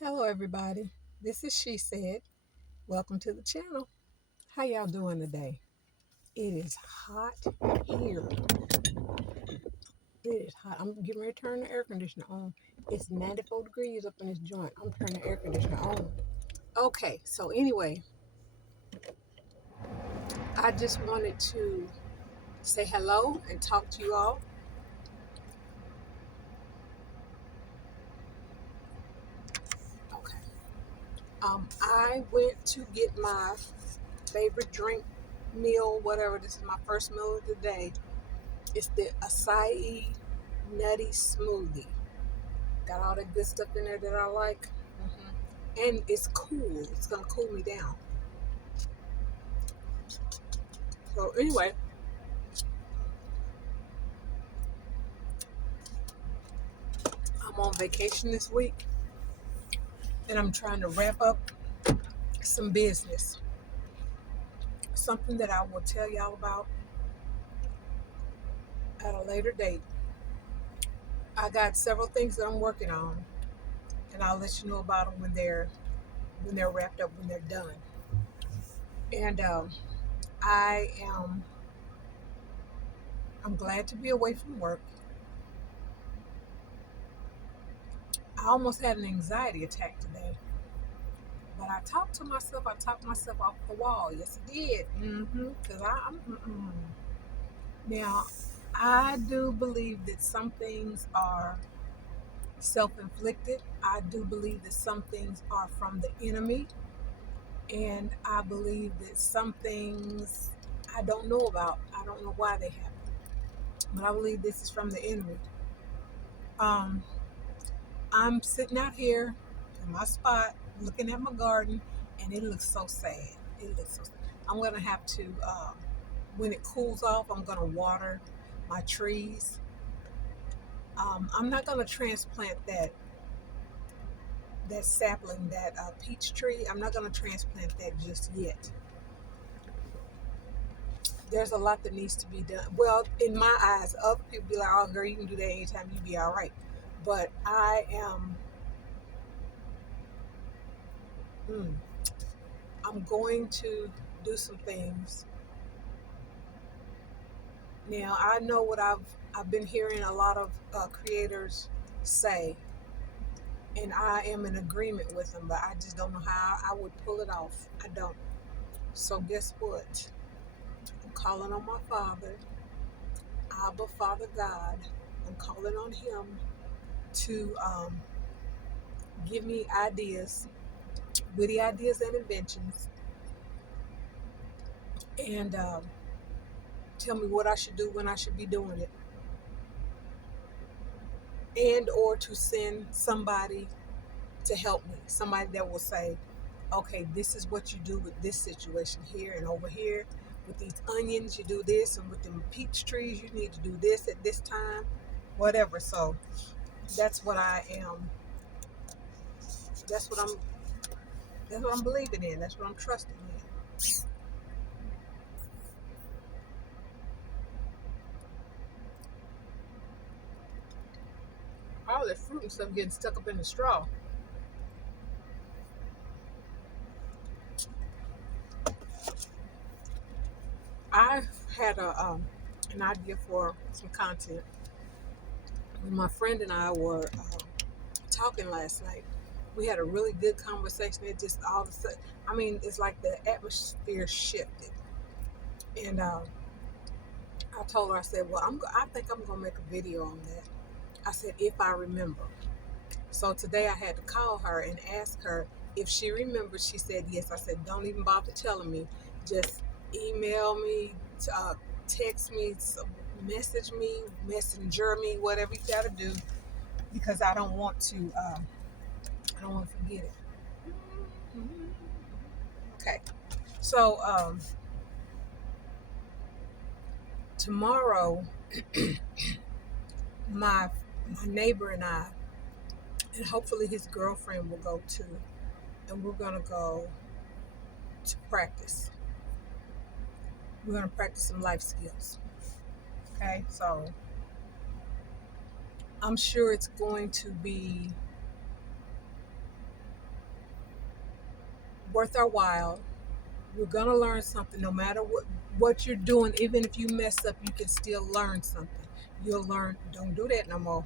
Hello, everybody. This is She Said. Welcome to the channel. How y'all doing today? It is hot here. It is hot. I'm getting ready to turn the air conditioner on. It's 94 degrees up in this joint. I'm turning the air conditioner on. Okay, so anyway, I just wanted to say hello and talk to you all. Okay. I went to get my favorite drink, meal, whatever. This is my first meal of the day. It's the acai nutty smoothie. Got all that good stuff in there that I like. And it's cool. It's going to cool me down. So, anyway, I'm on vacation this week and I'm trying to wrap up some business. Something that I will tell y'all about at a later date. I got several things that I'm working on, and I'll let you know about them when they're wrapped up, when they're done. And I am I'm glad to be away from work. I almost had an anxiety attack today. But I talked to myself. I talked myself off the wall. Yes, I did. Because now, I do believe that some things are self-inflicted. I do believe that some things are from the enemy, and I believe that some things I don't know about. I don't know why they happen, but I believe this is from the enemy. Um, I'm sitting out here in my spot, looking at my garden, and it looks so sad. It looks so sad. I'm gonna have to, when it cools off, I'm gonna water my trees. I'm not gonna transplant that sapling, that peach tree. I'm not gonna transplant that just yet. There's a lot that needs to be done. Well, in my eyes, other people be like, "Oh, girl, you can do that anytime. You be all right." But mm, I'm going to do some things. Now I know what I've been hearing a lot of creators say, and I am in agreement with them, but I just don't know how I would pull it off. I don't. So guess what? I'm calling on my Father, Abba, Father God. I'm calling on Him to give me ideas, witty ideas and inventions, and tell me what I should do, when I should be doing it, and or to send somebody to help me, somebody that will say, okay, this is what you do with this situation here and over here. With these onions, you do this, and with them peach trees, you need to do this at this time, whatever. So that's what I am. That's what I'm. That's what I'm believing in. That's what I'm trusting in. All that fruit and stuff getting stuck up in the straw. I had an idea for some content when my friend and I were talking last night. We had a really good conversation. It just all of a sudden, I mean, it's like the atmosphere shifted. And I told her, I said, well, I think I'm going to make a video on that. I said, if I remember. So today I had to call her and ask her if she remembered. She said, yes. I said, don't even bother telling me. Just email me, text me, message me, messenger me, whatever you got to do, because I don't want to, I don't want to forget it. Okay. So tomorrow, my my neighbor and I, and hopefully his girlfriend will go too, and we're gonna go to practice. We're gonna practice some life skills. Okay, so I'm sure it's going to be worth our while. We're gonna learn something no matter what you're doing. Even if you mess up, you can still learn something. You'll learn, don't do that no more.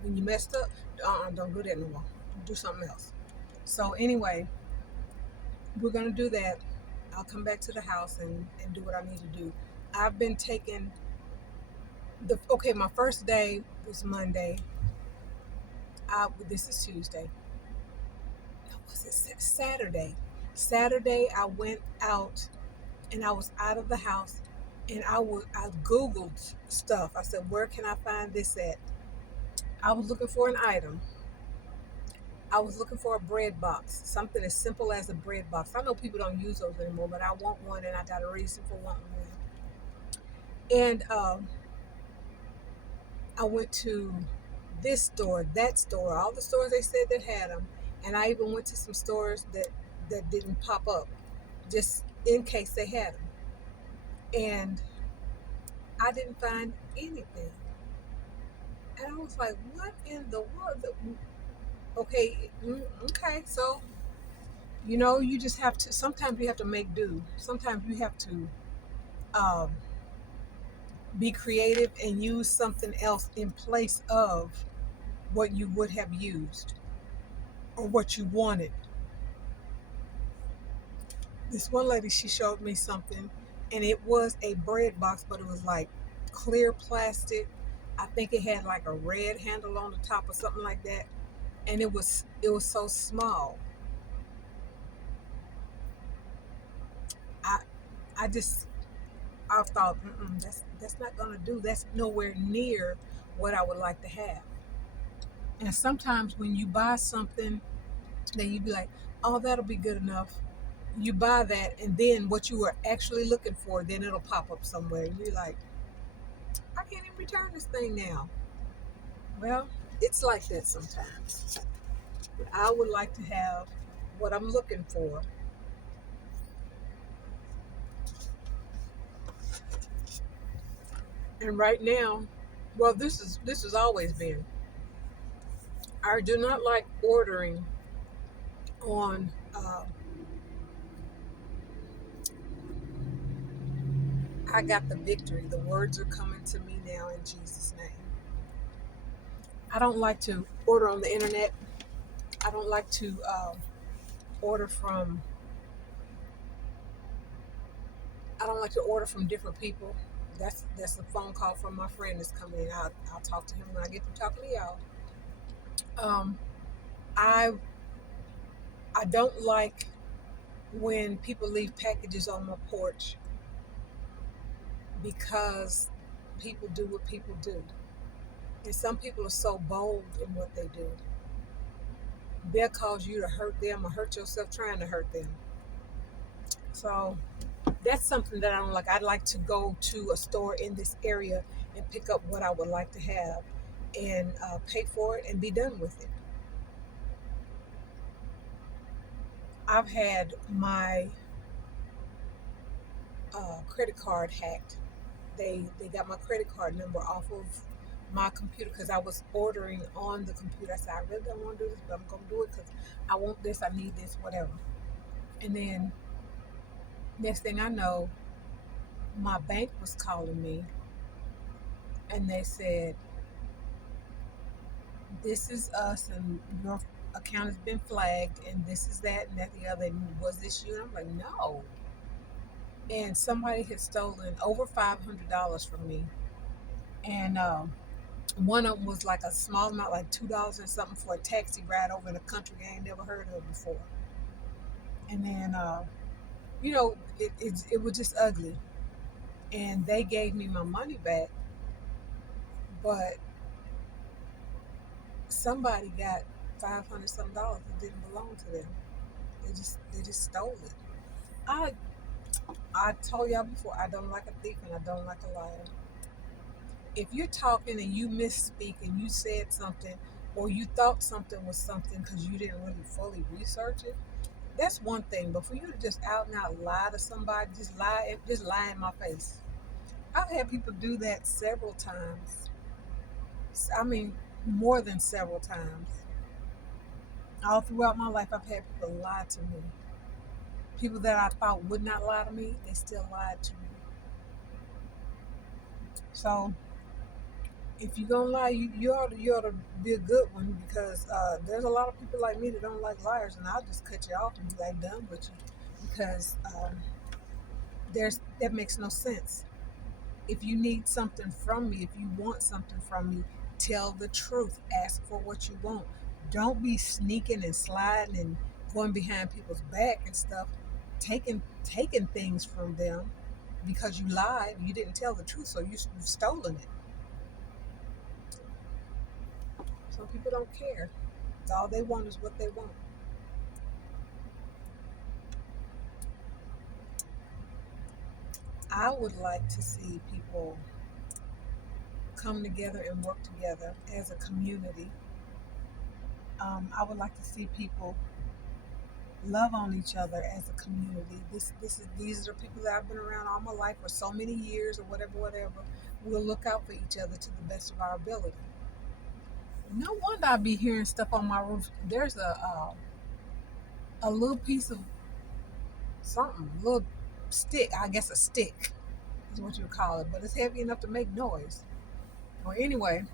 When you messed up, don't do that no more. Do something else. So anyway, we're gonna do that. I'll come back to the house and do what I need to do. I've been taking my first day was Monday. This is Tuesday. Was it Saturday? Saturday I went out and I was out of the house and I Googled stuff. I said, where can I find this at? I was looking for an item. I was looking for a bread box, something as simple as a bread box. I know people don't use those anymore, but I want one and I got a reason for wanting one. And I went to this store, that store, all the stores they said that had them. And I even went to some stores that didn't pop up just in case they had them. And I didn't find anything. And I was like, what in the world? Okay, okay, so, you just have to, sometimes you have to make do. Sometimes you have to um, be creative and use something else in place of what you would have used or what you wanted. This one lady, she showed me something, and it was a bread box, but it was like clear plastic. I think it had like a red handle on the top or something like that, and it was so small. I I just I thought, that's not gonna do. That's nowhere near what I would like to have. And sometimes when you buy something, then you be like, oh, that'll be good enough. You buy that, and then what you were actually looking for, then it'll pop up somewhere. And you're like, I can't even return this thing now. Well, it's like that sometimes. But I would like to have what I'm looking for. And right now, well, this has always been. I do not like ordering on. I got the victory. The words are coming to me now in Jesus' name. I don't like to order on the internet. I don't like to order from. I don't like to order from different people. That's a phone call from my friend that's coming in. I'll talk to him when I get to talking to y'all. Um, I I don't like when people leave packages on my porch because people do what people do, and some people are so bold in what they do. They'll cause you to hurt them or hurt yourself trying to hurt them. So that's something that I don't like. I'd like to go to a store in this area and pick up what I would like to have and pay for it and be done with it. I've had my credit card hacked. They got my credit card number off of my computer because I was ordering on the computer. I said, I really don't want to do this, but I'm going to do it because I want this, I need this, whatever. And then next thing I know, my bank was calling me and they said, this is us and your account has been flagged and this is that and that the other. And was this you? And I'm like, no. And somebody had stolen over $500 from me. And one of them was like a small amount, like $2 and something for a taxi ride over in a country I ain't never heard of before. And then, it was just ugly. And they gave me my money back, but somebody got 500 some dollars that didn't belong to them. They just stole it. I I told y'all before, I don't like a thief and I don't like a liar. If you're talking and you misspeak and you said something or you thought something was something because you didn't really fully research it, that's one thing. But for you to just out and out lie to somebody, just lie in my face. I've had people do that several times. I mean, more than several times. All throughout my life, I've had people lie to me. People that I thought would not lie to me, they still lied to me. So if you're gonna lie, you ought to be a good one, because there's a lot of people like me that don't like liars, and I'll just cut you off and be like done with you, because there's that makes no sense. If you need something from me, if you want something from me, tell the truth. Ask for what you want. Don't be sneaking and sliding and going behind people's back and stuff, taking things from them because you lied. You didn't tell the truth, so you've stolen it. Some people don't care. All they want is what they want. I would like to see people come together and work together as a community. I would like to see people love on each other as a community. These are people that I've been around all my life for so many years, or whatever. We'll look out for each other to the best of our ability. No wonder I be hearing stuff on my roof. There's a little piece of something, a little stick. I guess a stick is what you would call it, but it's heavy enough to make noise. Well, anyway,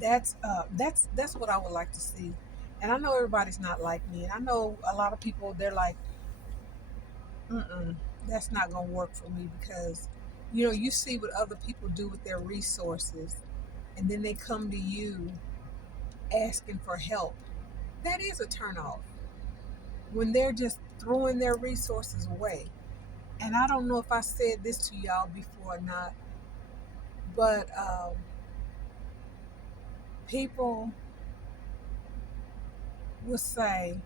that's what I would like to see. And I know everybody's not like me, and I know a lot of people. They're like, mm-mm, that's not gonna work for me, because you see what other people do with their resources, and then they come to you asking for help. That is a turnoff when they're just throwing their resources away. And I don't know if I said this to y'all before or not, but people will say,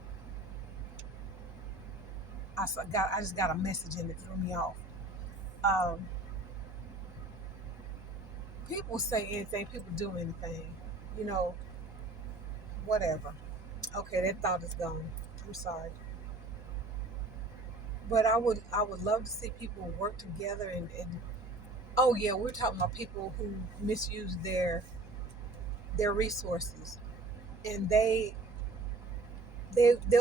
I just got a message and it threw me off. Um, People say anything, people do anything, you know, whatever. Okay, that thought is gone. I'm sorry. But I would love to see people work together, and oh yeah, we're talking about people who misuse their resources, and they'll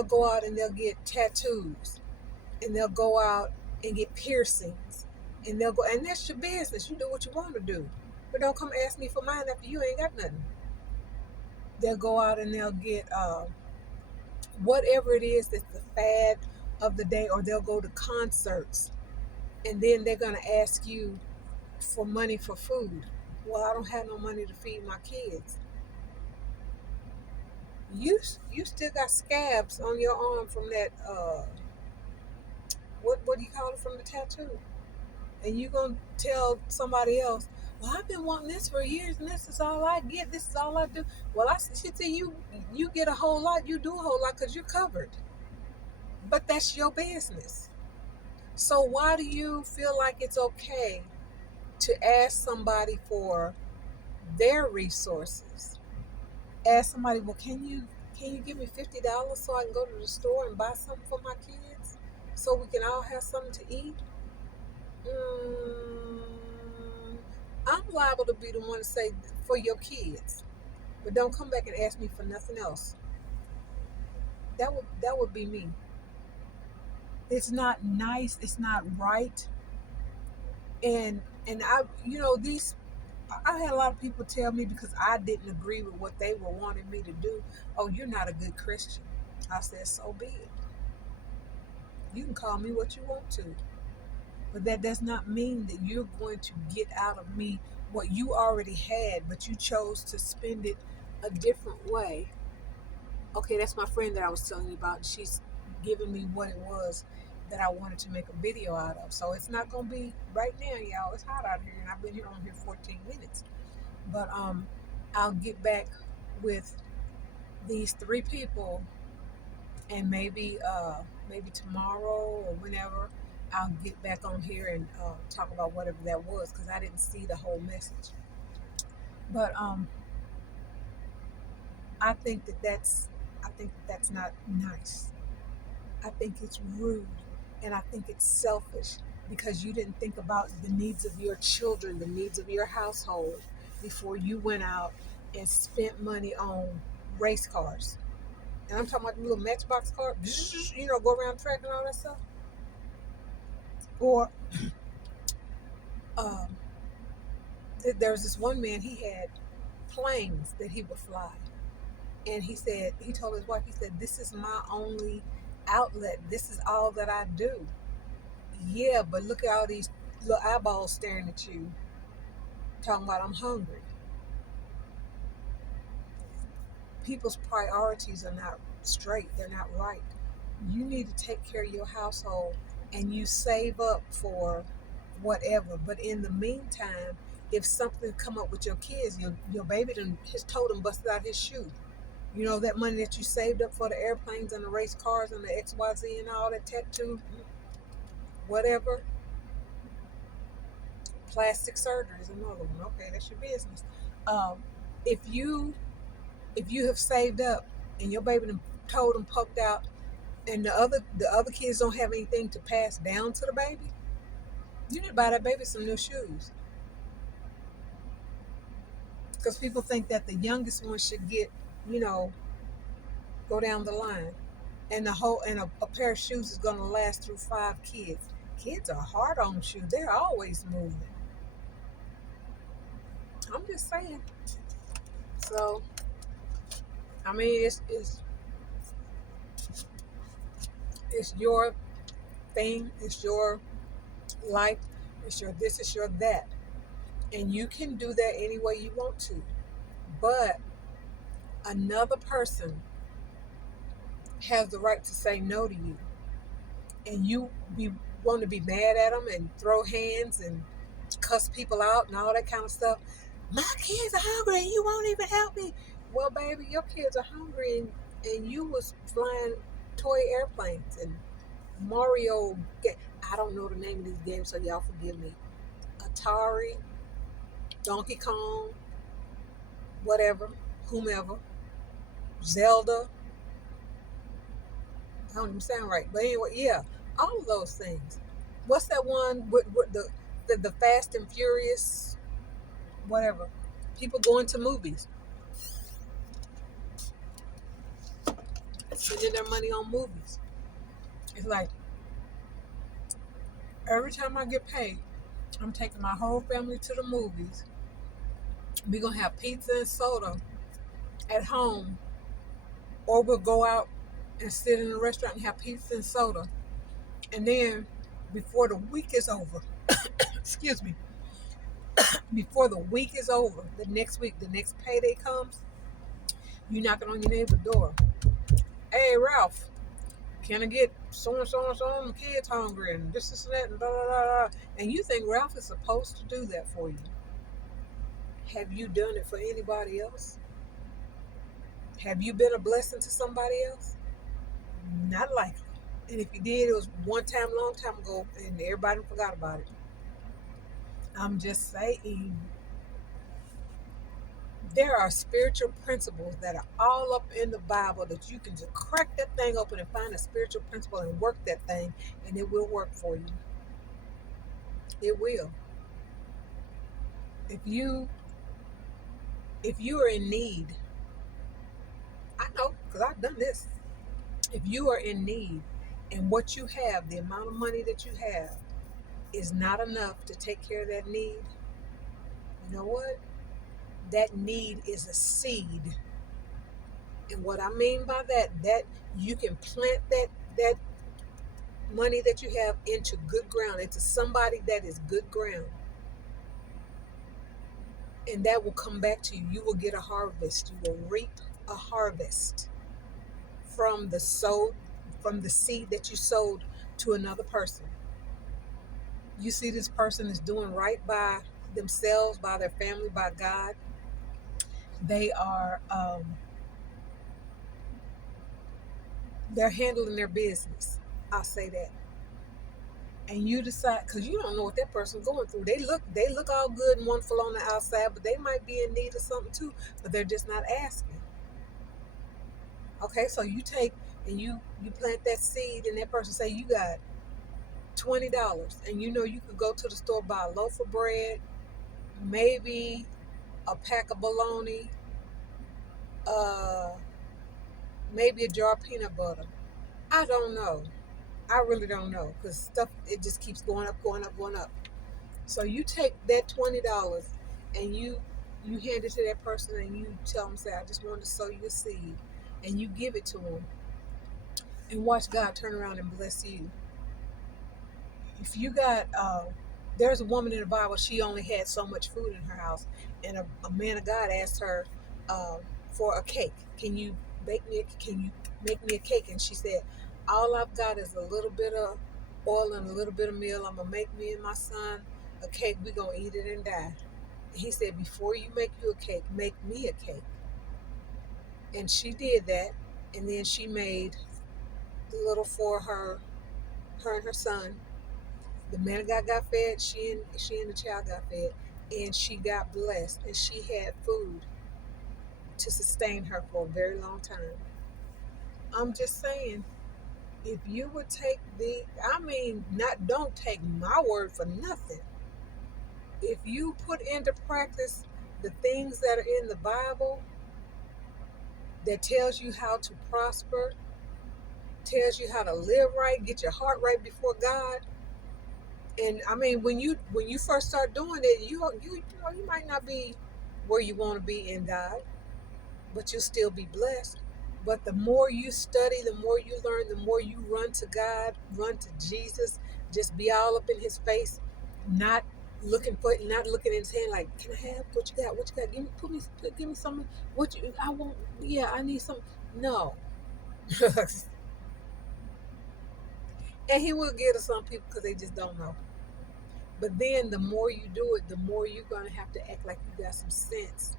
go out and they'll get tattoos, and they'll go out and get piercings, and they'll go, and that's your business. You do what you want to do, but don't come ask me for mine after you ain't got nothing. They'll go out and they'll get whatever it is that's the fad of the day, or they'll go to concerts, and then they're gonna ask you for money for food. Well, I don't have no money to feed my kids. You still got scabs on your arm from that what do you call it, from the tattoo, and you gonna tell somebody else, well, I've been wanting this for years, and this is all I get, this is all I do. Well, I should say you get a whole lot, you do a whole lot because you're covered, but that's your business. So why do you feel like it's okay to ask somebody for their resources? Ask somebody, well, can you give me $50 so I can go to the store and buy something for my kids, so we can all have something to eat? Mm, I'm liable to be the one to say for your kids, but don't come back and ask me for nothing else. That would be me. It's not nice. It's not right. And these, I had a lot of people tell me, because I didn't agree with what they were wanting me to do, oh, you're not a good Christian. I said, so be it. You can call me what you want to, but that does not mean that you're going to get out of me what you already had, but you chose to spend it a different way. Okay, that's my friend that I was telling you about. She's giving me what it was that I wanted to make a video out of. So it's not gonna be right now, y'all. It's hot out here, and I've been here on here 14 minutes. But I'll get back with these three people, and maybe tomorrow or whenever I'll get back on here and talk about whatever that was, because I didn't see the whole message. But I think that that's not nice. I think it's rude, and I think it's selfish, because you didn't think about the needs of your children, the needs of your household, before you went out and spent money on race cars. And I'm talking about the little Matchbox car, go around track and all that stuff. Or um, there's this one man, he had planes that he would fly. And he told his wife, he said, this is my only outlet. This is all that I do. Yeah, but look at all these little eyeballs staring at you, talking about I'm hungry. People's priorities are not straight, they're not right. You need to take care of your household and you save up for whatever. But in the meantime, if something come up with your kids, your baby done his totem busted out his shoe. You know, that money that you saved up for the airplanes and the race cars and the XYZ and all that tattoo, whatever. Plastic surgery is another one. Okay, that's your business. Um, if you have saved up and your baby done totem poked out and the other kids don't have anything to pass down to the baby, you need to buy that baby some new shoes. Because people think that the youngest one should get, you know, go down the line, and a pair of shoes is going to last through 5 kids. Kids are hard on shoes; they're always moving. I'm just saying. So, I mean, it's your thing, it's your life, it's your this, it's your that, and you can do that any way you want to. But another person has the right to say no to you, and you be want to be mad at them and throw hands and cuss people out and all that kind of stuff. My kids are hungry and you won't even help me. Well, baby, your kids are hungry and you was flying toy airplanes and Mario. I don't know the name of these games, so y'all forgive me. Atari, Donkey Kong, whatever, whomever, Zelda. I don't even sound right, but anyway, yeah, all of those things. What's that one with the Fast and Furious, whatever? People going to movies, spending their money on movies. It's like every time I get paid, I'm taking my whole family to the movies. We're gonna have pizza and soda at home, or we'll go out and sit in a restaurant and have pizza and soda. And then before the week is over, excuse me, before the week is over, the next week, the next payday comes, you knocking on your neighbor's door. Hey, Ralph, can I get so and so and so? My kids hungry and this and that and blah blah blah. And you think Ralph is supposed to do that for you? Have you done it for anybody else? Have you been a blessing to somebody else? Not likely. And if you did, it was one time, long time ago, and everybody forgot about it. I'm just saying, there are spiritual principles that are all up in the Bible that you can just crack that thing open and find a spiritual principle and work that thing, and it will work for you. It will. If you are in need, I know because I've done this. If you are in need and what you have, the amount of money that you have, is not enough to take care of that need, you know what? That need is a seed. And what I mean by that you can plant that money that you have into good ground, into somebody that is good ground. And that will come back to you. You will get a harvest. You will reap a harvest from the seed that you sowed to another person. You see this person is doing right by themselves, by their family, by God. They are they're handling their business. I'll say that. And you decide, because you don't know what that person's going through. They look all good and wonderful on the outside, but they might be in need of something too, but they're just not asking. Okay, so you take and you plant that seed, and that person say you got $20, and you know you could go to the store, buy a loaf of bread, maybe a pack of bologna, uh, maybe a jar of peanut butter. I don't know. I really don't know because stuff it just keeps going up, going up, going up. So you take that $20 and you hand it to that person and you tell them, say, I just wanted to sow you a seed, and you give it to them and watch God turn around and bless you. If you got, there's a woman in the Bible. She only had so much food in her house, and a man of God asked her uh, for a cake. Can you bake me? Can you make me a cake? And she said, all I've got is a little bit of oil and a little bit of meal. I'm gonna make me and my son a cake. We're gonna eat it and die. He said, before you make you a cake, make me a cake. And she did that, and then she made the little for her and her son. The man of God got fed. She and the child got fed, and she got blessed, and she had food to sustain her for a very long time. I'm just saying, if you would take I mean, not don't take my word for nothing. If you put into practice the things that are in the Bible that tells you how to prosper, tells you how to live right, get your heart right before God. And I mean, when you first start doing it, you might not be where you want to be in God, but you'll still be blessed. But the more you study, the more you learn, the more you run to God, run to Jesus, just be all up in His face, not not looking in His hand like, can I have what you got? What you got? Give me something. What you? I want. Yeah, I need some. No, and He will give to some people because they just don't know. But then the more you do it, the more you're going to have to act like you got some sense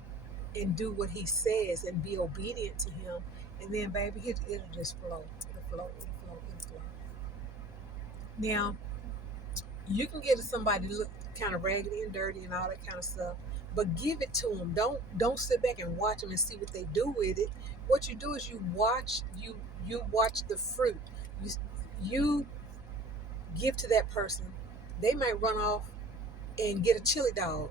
and do what he says and be obedient to him. And then, baby, it'll just flow. It'll flow, it'll flow, it'll flow. Now, you can get somebody to look kind of raggedy and dirty and all that kind of stuff, but give it to them. Don't sit back and watch them and see what they do with it. What you do is you watch the fruit. You, you give to that person. They might run off and get a chili dog.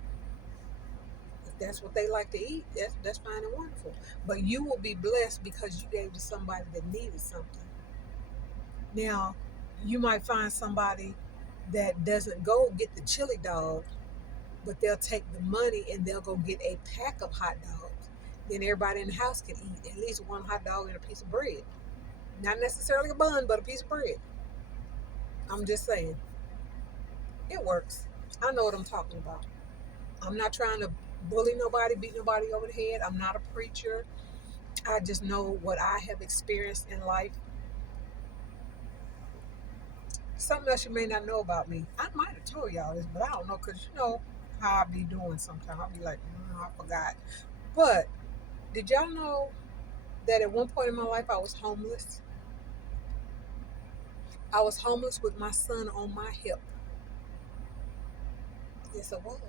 If that's what they like to eat, that's fine and wonderful. But you will be blessed because you gave to somebody that needed something. Now, you might find somebody that doesn't go get the chili dog, but they'll take the money and they'll go get a pack of hot dogs. Then everybody in the house can eat at least one hot dog and a piece of bread. Not necessarily a bun, but a piece of bread. I'm just saying, it works. I know what I'm talking about. I'm not trying to bully nobody, beat nobody over the head. I'm not a preacher. I just know what I have experienced in life. Something else you may not know about me. I might have told y'all this, but I don't know because you know how I be doing sometimes. I'll be like, I forgot. But did y'all know that at one point in my life I was homeless? I was homeless with my son on my hip. Yes, I was.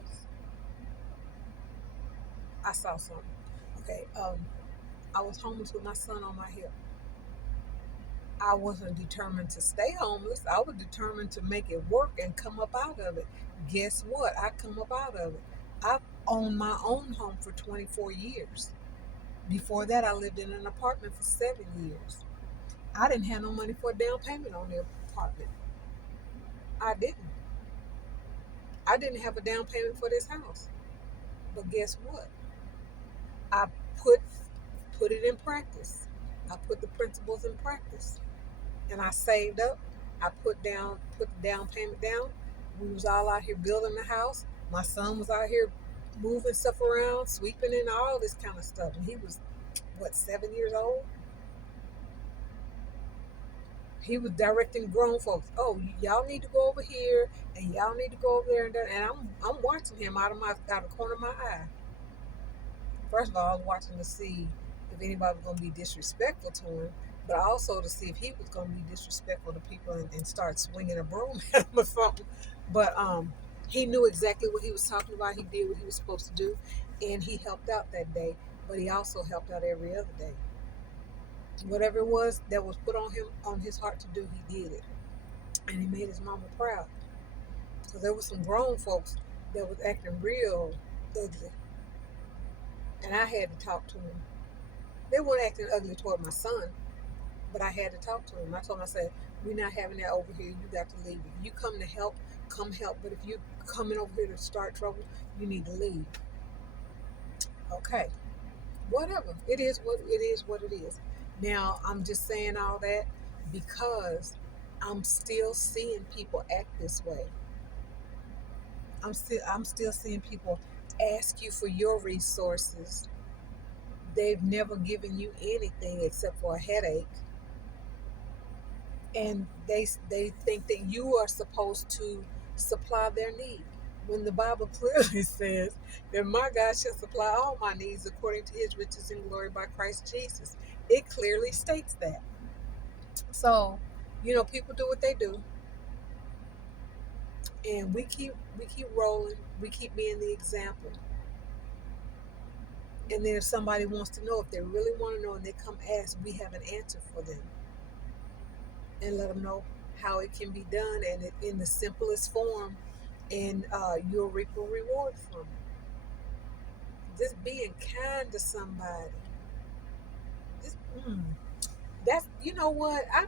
I saw something. Okay. I was homeless with my son on my hip. I wasn't determined to stay homeless. I was determined to make it work and come up out of it. Guess what? I come up out of it. I've owned my own home for 24 years. Before that, I lived in an apartment for 7 years. I didn't have no money for a down payment on the apartment. I didn't. I didn't have a down payment for this house. But guess what? I put put it in practice. I put the principles in practice. And I saved up. I put the down payment down. We was all out here building the house. My son was out here moving stuff around, sweeping and all this kind of stuff. And he was what, 7 years old? He was directing grown folks. Oh, y'all need to go over here, and y'all need to go over there, and I'm watching him out of the corner of my eye. First of all, I was watching to see if anybody was going to be disrespectful to him, but also to see if he was going to be disrespectful to people and start swinging a broom at him or something. But he knew exactly what he was talking about. He did what he was supposed to do, and he helped out that day. But he also helped out every other day. Whatever it was that was put on him, on his heart to do, he did it, and he made his mama proud. Because there were some grown folks that was acting real ugly, and I had to talk to them. They weren't acting ugly toward my son. but I had to talk to him. I told him, I said, we're not having that over here. You got to leave. If you come to help, come help. But if you coming over here to start trouble, you need to leave. Okay, whatever. It is what it is. What it is. Now I'm just saying all that because I'm still seeing people act this way. I'm still seeing people ask you for your resources. They've never given you anything except for a headache, and they think that you are supposed to supply their need. When the Bible clearly says that my God shall supply all my needs according to his riches and glory by Christ Jesus. It clearly states that. So, people do what they do, and we keep rolling, we keep being the example. And then if somebody wants to know, if they really want to know and they come ask, we have an answer for them. And let them know how it can be done and in the simplest form, and you'll reap a reward from it. Just being kind to somebody. Just, that's, you know what, I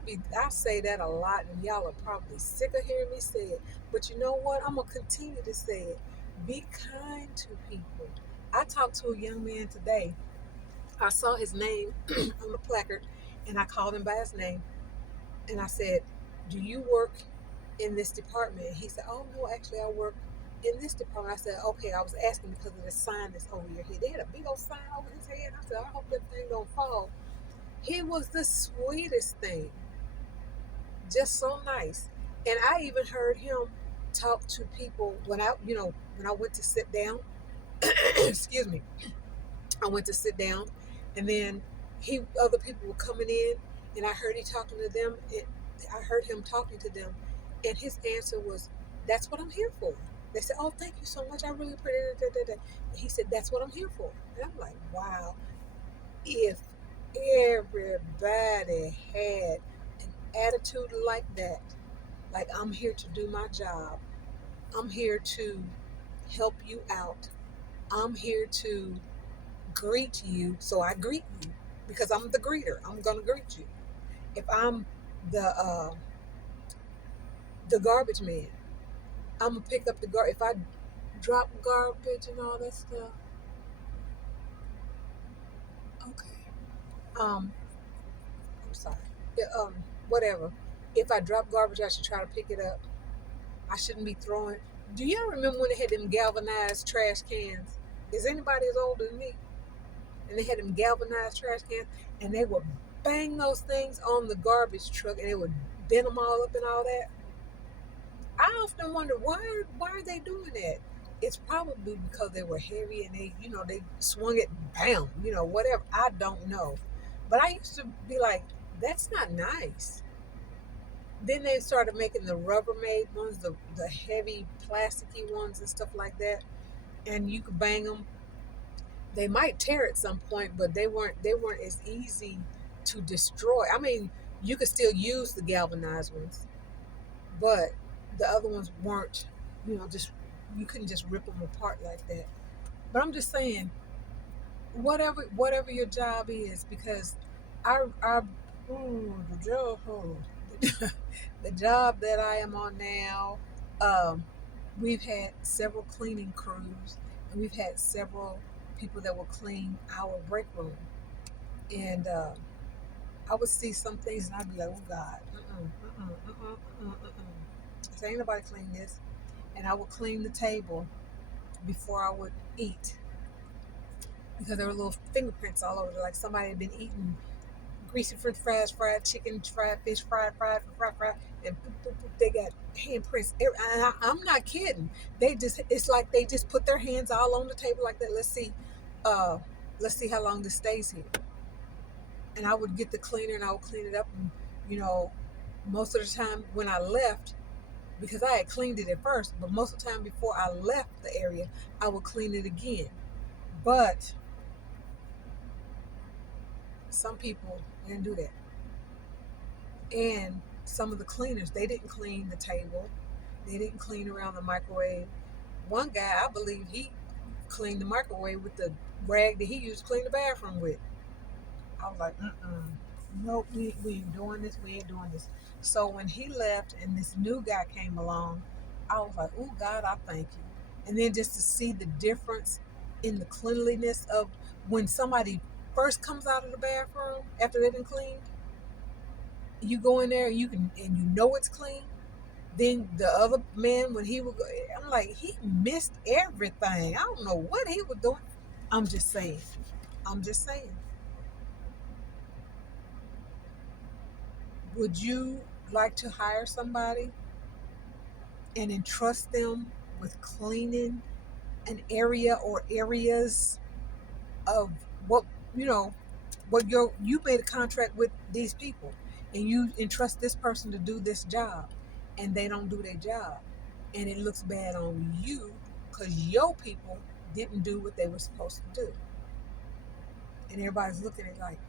say that a lot, and y'all are probably sick of hearing me say it, but you know what, I'm gonna continue to say it. Be kind to people. I talked to a young man today. I saw his name on the placard, and I called him by his name, and I said, do you work in this department? He said, oh no, actually I work in this department. I said, okay, I was asking because of the sign that's over your head. They had a big old sign over his head. I said, I hope that thing don't fall. He was the sweetest thing, just so nice. And I even heard him talk to people when I went to sit down. Excuse me. I went to sit down, and then other people were coming in, and I heard he talking to them. And I heard him talking to them, and his answer was, "That's what I'm here for." They said, "Oh, thank you so much. I really appreciate it." He said, "That's what I'm here for." And I'm like, "Wow! If everybody had an attitude like that, like I'm here to do my job, I'm here to help you out, I'm here to greet you, so I greet you because I'm the greeter. I'm gonna greet you. If I'm the garbage man, I'm gonna pick up the garbage. If I drop garbage and all that stuff, okay. I'm sorry. Yeah, whatever. If I drop garbage, I should try to pick it up. I shouldn't be throwing. Do y'all remember when they had them galvanized trash cans? Is anybody as old as me? And they had them galvanized trash cans, and they would bang those things on the garbage truck, and it would bend them all up and all that. I often wonder why are they doing that? It's probably because they were heavy and they swung it, bam, whatever. I don't know, but I used to be like, that's not nice. Then they started making the Rubbermaid ones, the heavy plasticky ones and stuff like that, and you could bang them. They might tear at some point, but they weren't as easy to destroy. I mean, you could still use the galvanized ones, but the other ones weren't. Just you couldn't just rip them apart like that. But I'm just saying, whatever your job is, because I the job the job that I am on now, um, we've had several cleaning crews, and we've had several people that will clean our break room. And I would see some things and I'd be like, oh God, I say, ain't nobody clean this. And I would clean the table before I would eat because there were little fingerprints all over it, like somebody had been eating greasy french fries, fried chicken, fried fish, fried, and boop, boop, boop, they got handprints. And I'm not kidding. It's like they just put their hands all on the table like that. Uh, let's see how long this stays here. And I would get the cleaner and I would clean it up. And, most of the time when I left, because I had cleaned it at first, but most of the time before I left the area, I would clean it again. But some people didn't do that. And some of the cleaners, they didn't clean the table. They didn't clean around the microwave. One guy, I believe he cleaned the microwave with the rag that he used to clean the bathroom with. I was like, mm-mm. Nope, we ain't doing this. We ain't doing this. So when he left and this new guy came along, I was like, oh, God, I thank you. And then just to see the difference in the cleanliness of when somebody first comes out of the bathroom after they've been cleaned, you go in there and you know it's clean. Then the other man, when he would go, I'm like, he missed everything. I don't know what he was doing. I'm just saying. I'm just saying. Would you like to hire somebody and entrust them with cleaning an area or areas of what you know what you made a contract with these people and you entrust this person to do this job and they don't do their job and it looks bad on you because your people didn't do what they were supposed to do and everybody's looking at it like,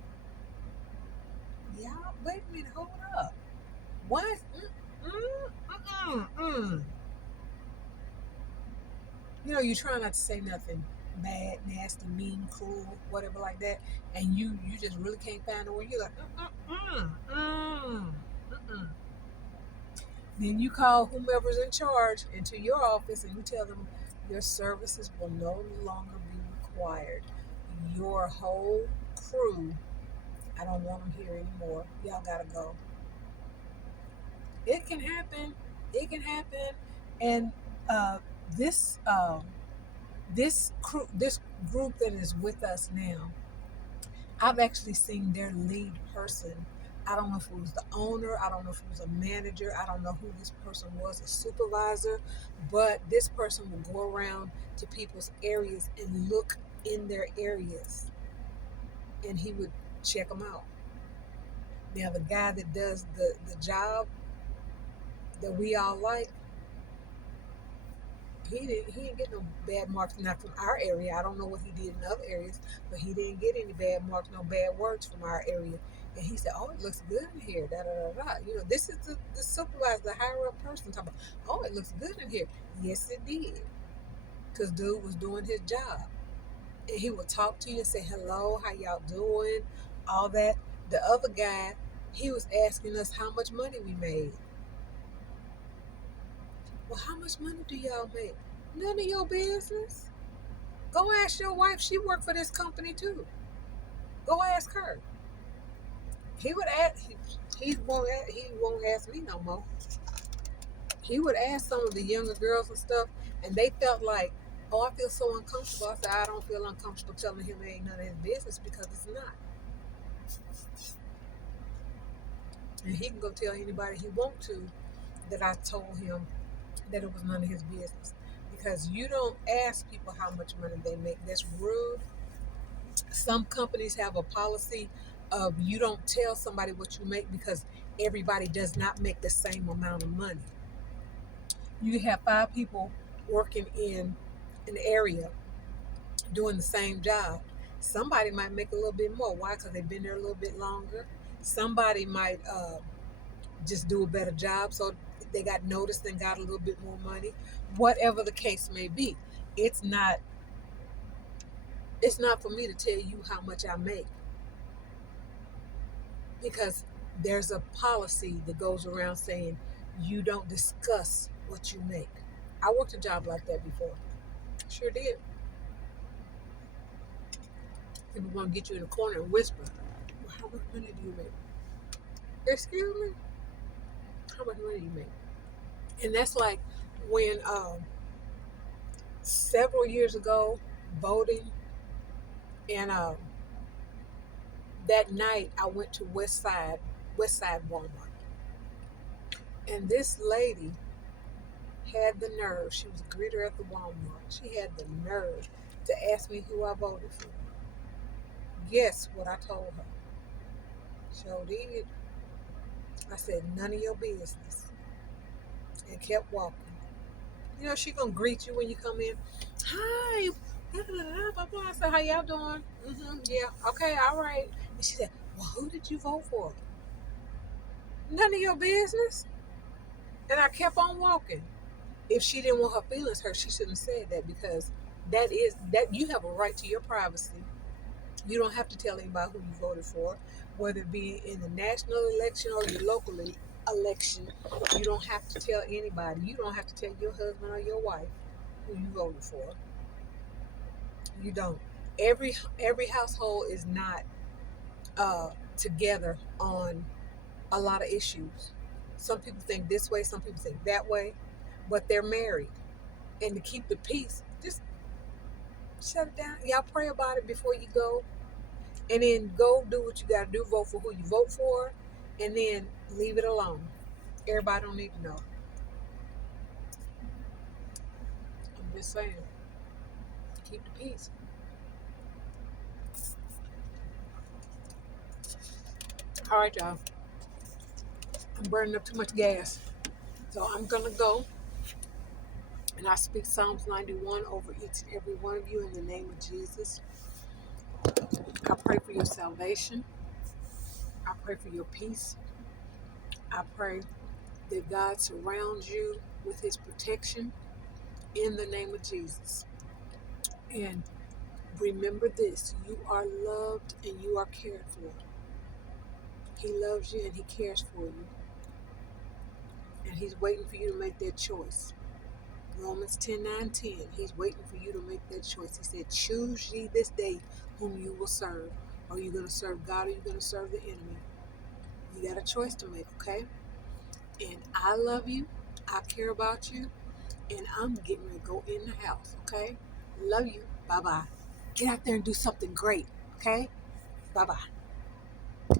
yeah, wait a minute, hold up, what? Mm. You try not to say nothing bad, nasty, mean, cruel, whatever like that, and you just really can't find a word. You're like, mm. Then you call whomever's in charge into your office and you tell them your services will no longer be required. Your whole crew, I don't want them here anymore. Y'all gotta go. It can happen. It can happen. And uh, this this group that is with us now, I've actually seen their lead person. I don't know if it was the owner, I don't know if it was a manager, I don't know who this person was, a supervisor, but this person will go around to people's areas and look in their areas and he would check them out. Now, the guy that does the job that we all like, he didn't get no bad marks, not from our area. I don't know what he did in other areas, but he didn't get any bad marks, no bad words from our area. And he said, "Oh, it looks good in here." Da da da da. This is the supervisor, the higher up person talking about. "Oh, it looks good in here." Yes, it did, because dude was doing his job, and he would talk to you and say, "Hello, how y'all doing?" All that. The other guy, he was asking us how much money we made. Well, how much money do y'all make? None of your business. Go ask your wife. She worked for this company too. Go ask her. He would ask. He won't ask me no more. He would ask some of the younger girls and stuff, and they felt like, oh, I feel so uncomfortable. I said, I don't feel uncomfortable telling him it ain't none of his business because it's not. And he can go tell anybody he want to that I told him that it was none of his business. Because you don't ask people how much money they make. That's rude. Some companies have a policy of you don't tell somebody what you make because everybody does not make the same amount of money. You have 5 people working in an area doing the same job. Somebody might make a little bit more. Why? Because they've been there a little bit longer. Somebody might just do a better job, so they got noticed and got a little bit more money. Whatever the case may be, it's not it's not for me to tell you how much I make because there's a policy that goes around saying you don't discuss what you make. I worked a job like that before. Sure did. People want to get you in a corner and whisper, well, how much money do you make? Excuse me? How much money do you make? And that's like when several years ago, voting, and that night I went to West Side Walmart. And this lady had the nerve, she was a greeter at the Walmart. She had the nerve to ask me who I voted for. Guess what I told her? So did. I said, none of your business. And kept walking. She gonna greet you when you come in. Hi. I said, how y'all doing? Yeah. Okay. All right. And she said, well, who did you vote for? None of your business. And I kept on walking. If she didn't want her feelings hurt, she shouldn't have said that because that you have a right to your privacy. You don't have to tell anybody who you voted for, whether it be in the national election or your local election. You don't have to tell anybody. You don't have to tell your husband or your wife who you voted for. You don't. Every household is not together on a lot of issues. Some people think this way, some people think that way, but they're married. And to keep the peace, just shut it down. Y'all pray about it before you go, and then go do what you got to do. Vote for who you vote for, and then leave it alone. Everybody don't need to know. I'm just saying, keep the peace. All right, y'all. I'm burning up too much gas, so I'm gonna go. And I speak Psalms 91 over each and every one of you in the name of Jesus. I pray for your salvation. I pray for your peace. I pray that God surrounds you with his protection in the name of Jesus. And remember this, you are loved and you are cared for. He loves you and he cares for you. And he's waiting for you to make that choice. Romans 10:9-10. He's waiting for you to make that choice. He said, choose ye this day whom you will serve. Are you going to serve God or are you going to serve the enemy? You got a choice to make, okay? And I love you. I care about you. And I'm getting ready to go in the house, okay? Love you. Bye-bye. Get out there and do something great, okay? Bye-bye.